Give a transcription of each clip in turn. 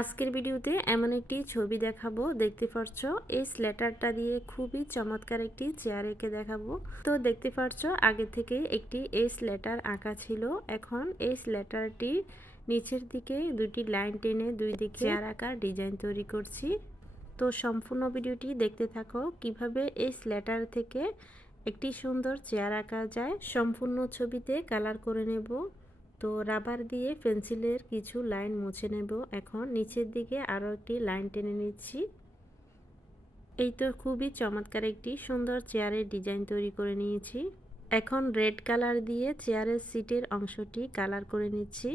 আজকের ভিডিওতে এমন একটি ছবি দেখাবো দেখতে পাচ্ছ এই স্লেটারটা দিয়ে খুবই চমৎকার একটি চেয়ার এঁকে দেখাবো। তো দেখতে পাচ্ছ আগে থেকে একটি এই স্লেটার আঁকা ছিল। এখন এই স্লেটারটি নিচের দিকে দুটি লাইন টেনে দুই দিকে চেয়ার আঁকার ডিজাইন তৈরি করছি। তো সম্পূর্ণ ভিডিওটি দেখতে থাকো কীভাবে এই স্লেটার থেকে একটি সুন্দর চেয়ার আঁকা যায়। সম্পূর্ণ ছবিতে কালার করে নেব। তো রাবার দিয়ে পেন্সিলের কিছু লাইন মুছে নেব। এখন নিচের দিকে আরও একটি লাইন টেনে নিচ্ছি। এই তো খুবই চমৎকার একটি সুন্দর চেয়ারের ডিজাইন তৈরি করে নিয়েছি। এখন রেড কালার দিয়ে চেয়ারের সিটের অংশটি কালার করে নিচ্ছি।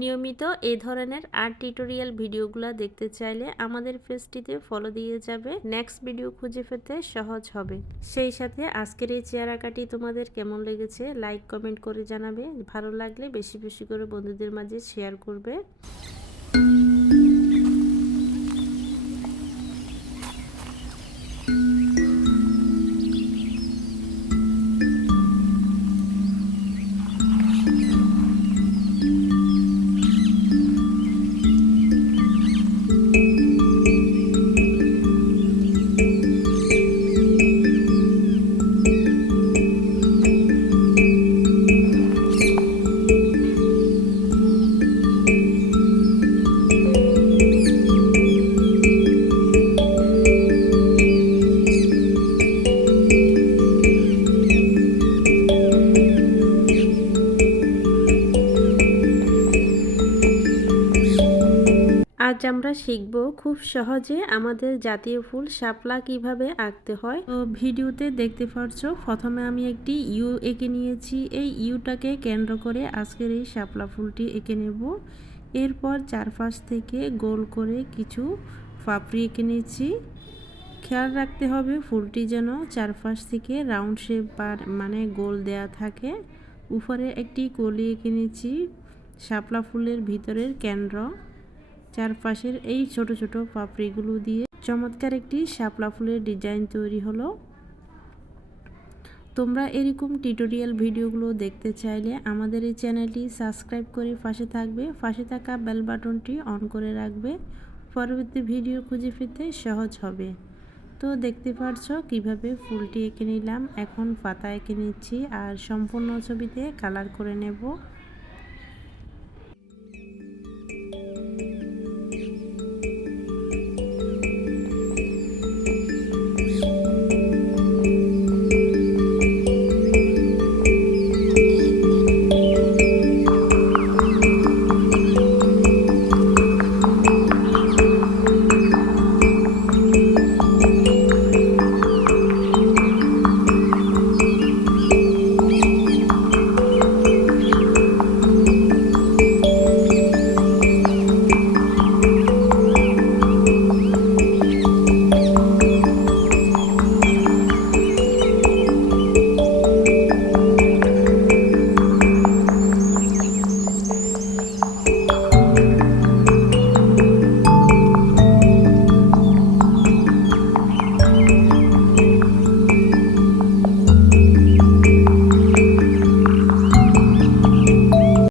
নিয়মিত এ ধরনের আর টিউটোরিয়াল ভিডিওগুলো দেখতে চাইলে আমাদের পেজটিতে ফলো দিয়ে যাবে। নেক্সট ভিডিও খুঁজে পেতে সহজ হবে। সেই সাথে আজকের এই চেয়ার আঁকাটি তোমাদের কেমন লেগেছে লাইক কমেন্ট করে জানাবে। ভালো লাগলে বেশি বেশি করে বন্ধুদের মাঝে শেয়ার করবে। আজ আমরা শিখব খুব সহজে আমাদের জাতীয় ফুল শাপলা কীভাবে আঁকতে হয়। তো ভিডিওতে দেখতে পাচ্ছ প্রথমে আমি একটি ইউ এঁকে নিয়েছি। এই ইউটাকে কেন্দ্র করে আজকের এই শাপলা ফুলটি এঁকে নেব। এরপর চারপাশ থেকে গোল করে কিছু পাপড়ি এঁকে নিয়েছি। খেয়াল রাখতে হবে ফুলটি যেন চারপাশ থেকে রাউন্ড শেপ বা মানে গোল দেয়া থাকে। উপরে একটি কলি এঁকে নিয়েছি। শাপলা ফুলের ভিতরের কেন্দ্র। চারপাশের এই ছোট ছোট পাপড়িগুলো দিয়ে চমৎকার একটি শাপলা ফুলের ডিজাইন তৈরি হলো। তোমরা এরকম টিউটোরিয়াল ভিডিওগুলো দেখতে চাইলে আমাদের এই চ্যানেলটি সাবস্ক্রাইব করে পাশে থাকবে। পাশে থাকা বেল বাটনটি অন করে রাখবে। পরবর্তী ভিডিও খুঁজে পেতে সহজ হবে। তো দেখতে পাচ্ছ কীভাবে ফুলটি এঁকে নিলাম। এখন পাতা এঁকে নিচ্ছি আর সম্পূর্ণ ছবিতে কালার করে নেব।